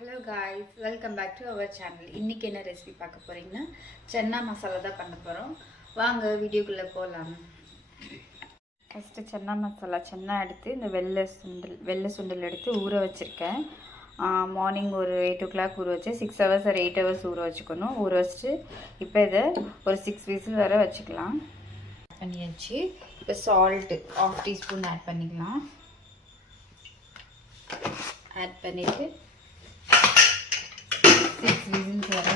Hello guys welcome back to our channel இன்றைக்கி என்ன recipe பார்க்க போகிறீங்கன்னா சென்னா மசாலா தான் பண்ண போகிறோம் வாங்க வீடியோக்குள்ளே போகலாம் ஃபஸ்ட்டு சென்னா மசாலா சென்னா எடுத்து இந்த வெள்ளை சுண்டல் வெள்ளை சுண்டல் எடுத்து ஊற வச்சுருக்கேன். மார்னிங் ஒரு எயிட் ஓ கிளாக் ஊற வச்சு சிக்ஸ் ஹவர்ஸ் ஒரு எயிட் ஹவர்ஸ் ஊற வச்சுக்கணும். ஊற வச்சுட்டு இப்போ இதை ஒரு சிக்ஸ் விசில் வர வச்சுக்கலாம். பண்ணியாச்சு. இப்போ சால்ட்டு ஆஃப் டீஸ்பூன் ஆட் பண்ணிக்கலாம். ஆட் பண்ணிவிட்டு சிக்ஸ் விசில்ஸ் வரை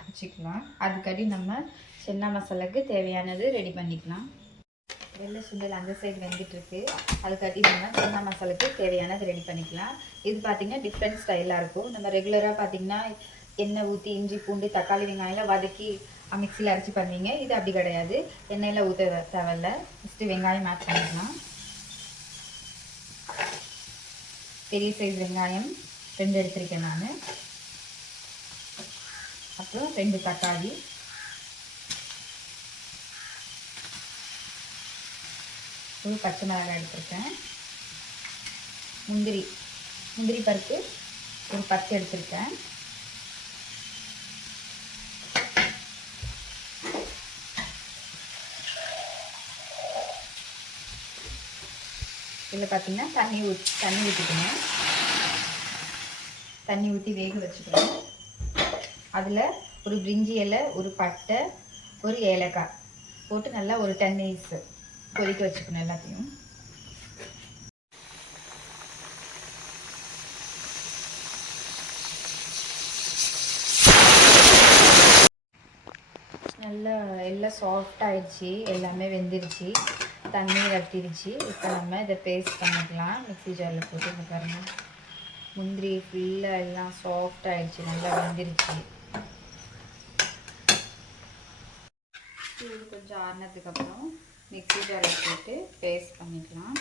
வச்சுக்கலாம். அதுக்கடி நம்ம சென்னா மசாலாவுக்கு தேவையானது ரெடி பண்ணிக்கலாம். வெள்ளை சுண்டல் அந்த சைடு வெந்துட்டுருக்கு. அதுக்காட்டி நம்ம சென்னா மசாலாக்கு தேவையானது ரெடி பண்ணிக்கலாம். இது பார்த்திங்கன்னா டிஃப்ரெண்ட் ஸ்டைலாக இருக்கும். நம்ம ரெகுலராக பார்த்திங்கன்னா எண்ணெய் ஊற்றி இஞ்சி பூண்டு தக்காளி வெங்காயம்லாம் வதக்கி மிக்சியில் அரைச்சி பண்ணுவீங்க. இது அப்படி கிடையாது. எண்ணெயில் ஊற்ற தேவையில்ல. ஃபஸ்ட்டு வெங்காயம் ஆட் பண்ணிக்கலாம். பெரிய சைஸ் வெங்காயம். ரெண்டு எடுத்திருக்கேன் நான். அப்புறம் ரெண்டு தக்காளி. ஒரு பச்சை மிளகாய் எடுத்திருக்கேன். முந்திரி முந்திரி பருப்பு ஒரு பத்து எடுத்திருக்கேன். இதில் பார்த்தீங்கன்னா தண்ணி ஊற்றி தண்ணி ஊற்றிக்கணும் தண்ணி ஊற்றி வேக வச்சுக்கணும். அதில் ஒரு பிரிஞ்சி இலை ஒரு பட்டை ஒரு ஏலக்காய் போட்டு நல்லா ஒரு டென் மினிட்ஸ் கொதிக்க வச்சுக்கணும் எல்லாத்தையும். நல்லா எல்லாம் சாஃப்ட் ஆயிடுச்சு எல்லாமே வெந்துருச்சு தண்ணி வத்திருச்சு. இப்போ நம்ம இதை பேஸ்ட் பண்ணிக்கலாம். மிக்ஸி ஜாரில் போட்டு பாருங்க. முந்திரி ஃபுல்லாக எல்லாம் சாஃப்ட் ஆயிடுச்சு நல்லா வெந்துருச்சு இது கொஞ்சம் ஆறினதுக்கப்புறம் மிக்ஸி ஜாரில் போட்டு பேஸ்ட் பண்ணிக்கலாம்.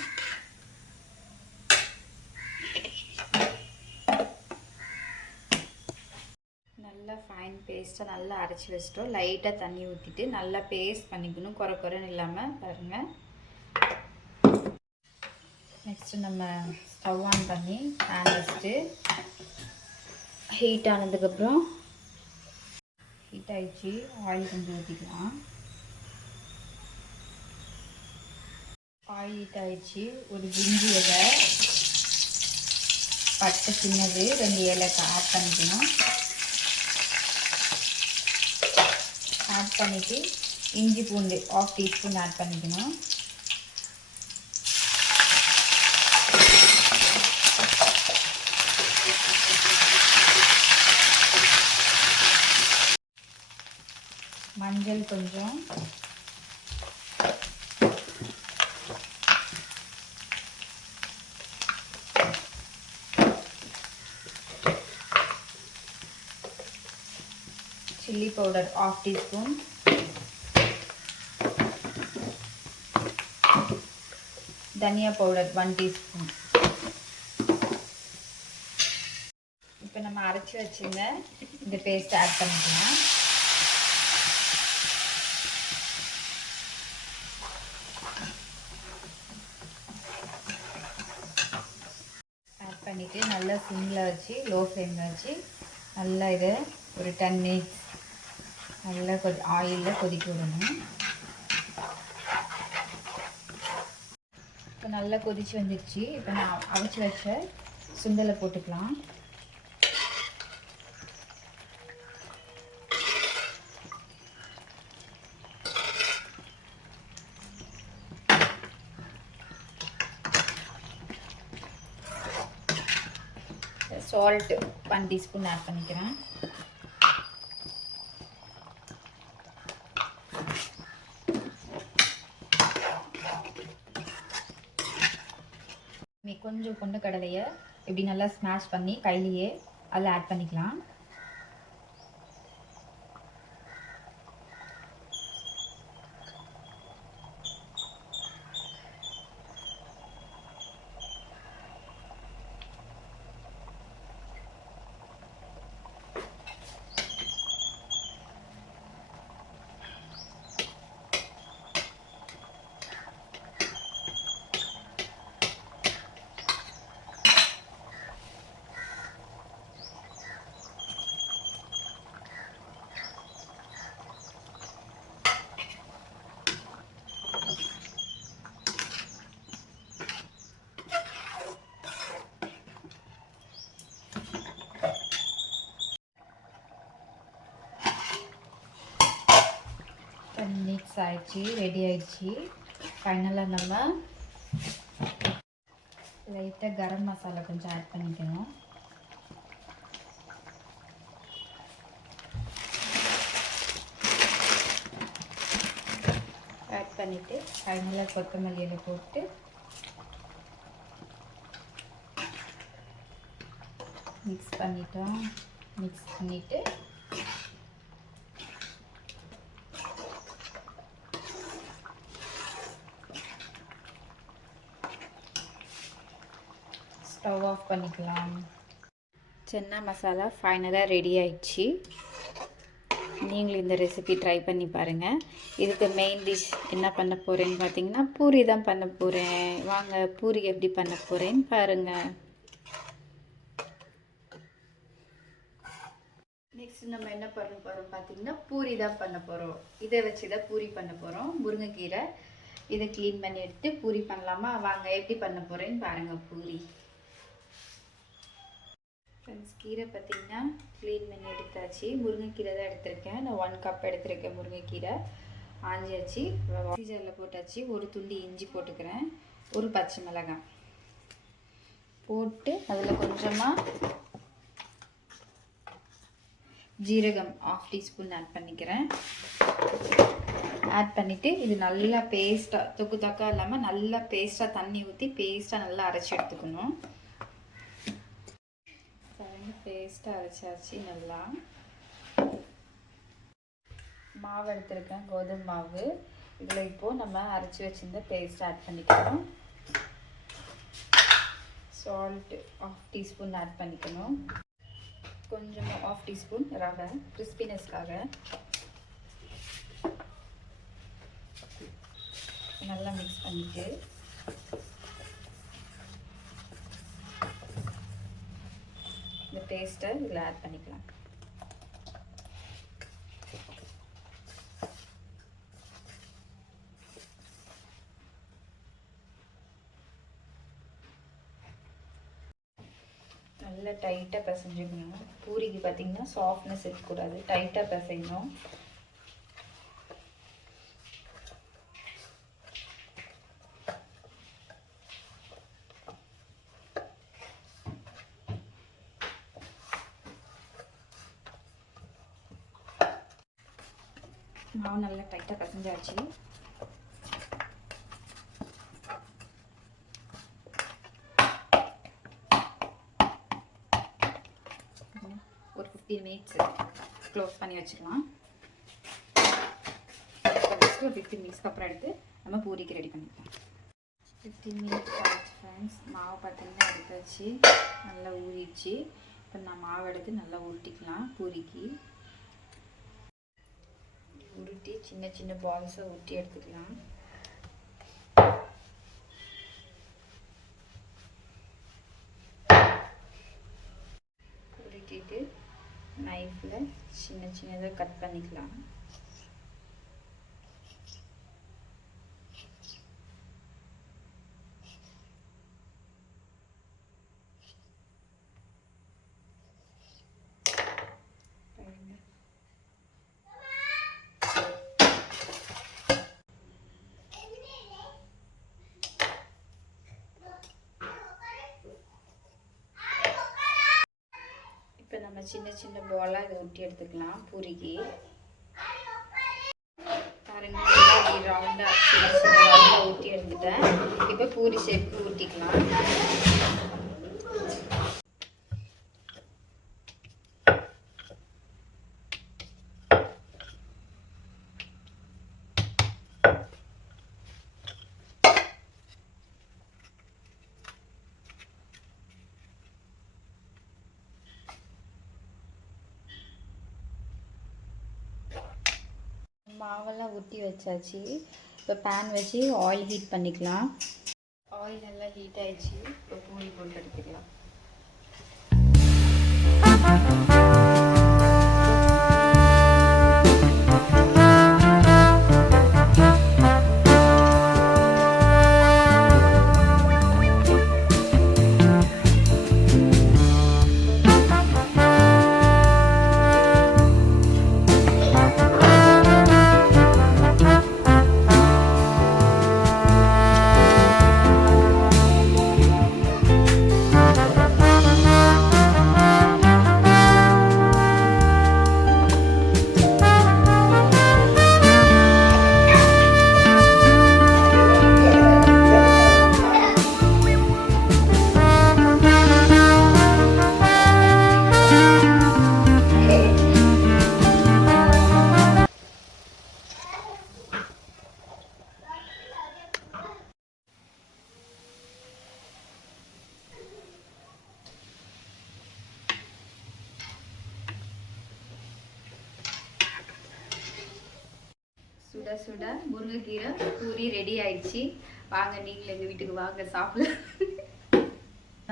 நல்லா ஃபைன் பேஸ்ட்டாக நல்லா அரைச்சி வச்சிட்டோம். லைட்டாக தண்ணி ஊற்றிட்டு நல்லா பேஸ்ட் பண்ணிக்கணும். குறை குறைன்னு இல்லாமல் பாருங்கள் நெக்ஸ்ட்டு நம்ம ஸ்டவ் ஆன் பண்ணி பேன் வச்சுட்டு ஹீட் ஆனதுக்கப்புறம் ஹீட் ஆகிடுச்சு ஆயில் கொஞ்சம் ஊற்றிக்கலாம் ஆயில் ஹீட் ஆயிடுச்சு ஒரு பிரிஞ்சி இலை. பட்டை சின்னது. ரெண்டு இலை ஆட் பண்ணிக்கணும். ஆட் பண்ணிவிட்டு இஞ்சி பூண்டு ஆஃப் டீஸ்பூன் ஆட் பண்ணிக்கணும். மஞ்சள் கொஞ்சம். Chilli powder half teaspoon. தனியா பவுடர் ஒன் டீஸ்பூன் இப்போ நம்ம அரைச்சி வச்சுருந்த இந்த பேஸ்ட் ஆட் பண்ணிக்கலாம். ஆட் பண்ணிவிட்டு நல்லா சிம்மில் வச்சு லோ ஃப்ளேமில் வச்சு நல்லா இதை ஒரு டென் மினிட்ஸ் நல்லா கொதி ஆயிலில் கொதிக்க விடணும். இப்போ நல்லா கொதிச்சு வந்துடுச்சு இப்போ நான் அவிச்சு வச்ச சுண்டலை போட்டுக்கலாம். சால்ட்டு ஒன் டீஸ்பூன் ஆட் பண்ணிக்கிறேன். கொஞ்சம் கொண்ட கடலையை இப்படி நல்லா ஸ்மாஷ் பண்ணி கையிலேயே அதில் ஆட் பண்ணிக்கலாம். மிக்ஸ் ஆயிடுச்சு ரெடி ஆயிடுச்சு ஃபைனலாக நம்ம லைட்டாக கரம் மசாலா கொஞ்சம் ஆட் பண்ணிக்கணும் ஆட் பண்ணிவிட்டு ஃபைனலாக கொத்தமல்லி இலை போட்டு மிக்ஸ் பண்ணிட்டோம் மிக்ஸ் பண்ணிவிட்டு ஸ்டவ் ஆஃப் பண்ணிக்கலாம் சென்னா மசாலா ஃபைனலாக ரெடி ஆயிடுச்சு. நீங்களும் இந்த ரெசிபி ட்ரை பண்ணி பாருங்கள் இதுக்கு மெயின் டிஷ் என்ன பண்ண போகிறேன்னு பார்த்தீங்கன்னா பூரி தான் பண்ண போகிறேன் வாங்க பூரி எப்படி பண்ண போகிறேன்னு பாருங்கள் நெக்ஸ்ட் நம்ம என்ன பண்ண போகிறோம் பார்த்தீங்கன்னா பூரி தான் பண்ண போகிறோம் இதை வச்சு தான் பூரி பண்ண போகிறோம் முருங்கைக்கீரை இதை க்ளீன் பண்ணி எடுத்து பூரி பண்ணலாமா? வாங்க எப்படி பண்ண போகிறேன்னு பாருங்கள் பூரி. ஃப்ரெண்ட்ஸ் கீரை பார்த்தீங்கன்னா க்ளீன் பண்ணி எடுத்தாச்சு. முருங்கைக்கீரை தான் எடுத்திருக்கேன். நான் ஒன் கப் எடுத்திருக்கேன் முருங்கைக்கீரை. ஆஞ்சியாச்சு. ஜாரில் போட்டாச்சு. ஒரு துண்டி இஞ்சி போட்டுக்கிறேன். ஒரு பச்சை மிளகாய். போட்டு அதில் கொஞ்சமாக ஜீரகம் ஆஃப் டீஸ்பூன் ஆட் பண்ணிக்கிறேன். ஆட் பண்ணிவிட்டு இது நல்லா பேஸ்ட்டாக தொக்கு தொக்கா இல்லாமல் நல்லா பேஸ்ட்டாக தண்ணி ஊற்றி பேஸ்ட்டாக நல்லா அரைச்சி எடுத்துக்கணும். பேஸ்ட்டாக அரைச்சாச்சு நல்லா மாவு எடுத்துருக்கேன் கோதுமை மாவு. இதில் இப்போது நம்ம அரைச்சி வச்சுருந்த பேஸ்ட் ஆட் பண்ணிக்கணும். சால்ட் ஆஃப் டீஸ்பூன் ஆட் பண்ணிக்கணும். கொஞ்சம் ஆஃப் டீஸ்பூன் ரவை கிறிஸ்பினஸ்க்காக நல்லா மிக்ஸ் பண்ணிவிட்டு பேஸ்ட்டை இதில் ஆட் பண்ணிக்கலாம். நல்லா டைட்டாக பிசைஞ்சுக்கணும். பூரிக்கு பார்த்தீங்கன்னா சாஃப்ட்னஸ் இருக்கக்கூடாது. டைட்டாக பிசையணும். மாவு நல்லா டைட்டாக பசஞ்சாச்சு. ஒரு ஃபிஃப்டீன் மினிட்ஸ் க்ளோஸ் பண்ணி வச்சுக்கலாம். ஒரு ஃபிஃப்டீன் மினிட்ஸ்க்கு அப்புறம் எடுத்து நம்ம பூரிக்கு ரெடி பண்ணிக்கலாம். ஃபிஃப்டீன் மினிட்ஸ் ஆச்சு ஃப்ரெண்ட்ஸ் மாவு பார்த்தீங்கன்னா எடுத்தாச்சு. நல்லா ஊறிடுச்சு. இப்போ நான் மாவு எடுத்து நல்லா உருட்டிக்கலாம் பூரிக்கு. உருட்டி சின்ன சின்ன பால்ஸை உருட்டி எடுத்துக்கலாம். உருட்டிட்டு நைஃப்பில் சின்ன சின்னதாக கட் பண்ணிக்கலாம். இப்போ நம்ம சின்ன சின்ன பாலாக இதை ஒட்டி எடுத்துக்கலாம். பூரிக்கு. பாருங்க அப்படி ரவுண்டாக சின்ன சின்ன ரவுண்டாக ஊட்டி எடுத்துட்டேன். இப்போ பூரி ஷேப்புக்கு ஊட்டிக்கலாம். மாவெல்லாம் ஊற்றி வச்சாச்சு. இப்போ பேன் வச்சு ஆயில் ஹீட் பண்ணிக்கலாம். ஆயில் நல்லா ஹீட் ஆயிடுச்சு. இப்போ பூரி போட்டு எடுத்துக்கலாம் சுட சுட முருங்கைக்கீரை பூரி ரெடி ஆயிடுச்சு. வாங்க நீங்களும் எங்கள் வீட்டுக்கு வாங்க சாப்பிட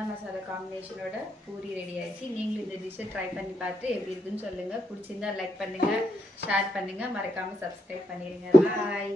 மசாலா காம்பினேஷனோட பூரி ரெடி ஆயிடுச்சு. நீங்களும் இந்த டிஷ்ஷை ட்ரை பண்ணி பார்த்து எப்படி இருக்குன்னு சொல்லுங்கள் பிடிச்சிருந்தா லைக் பண்ணுங்கள் ஷேர் பண்ணுங்கள் மறக்காமல் சப்ஸ்கிரைப் பண்ணிடுங்க. பாய்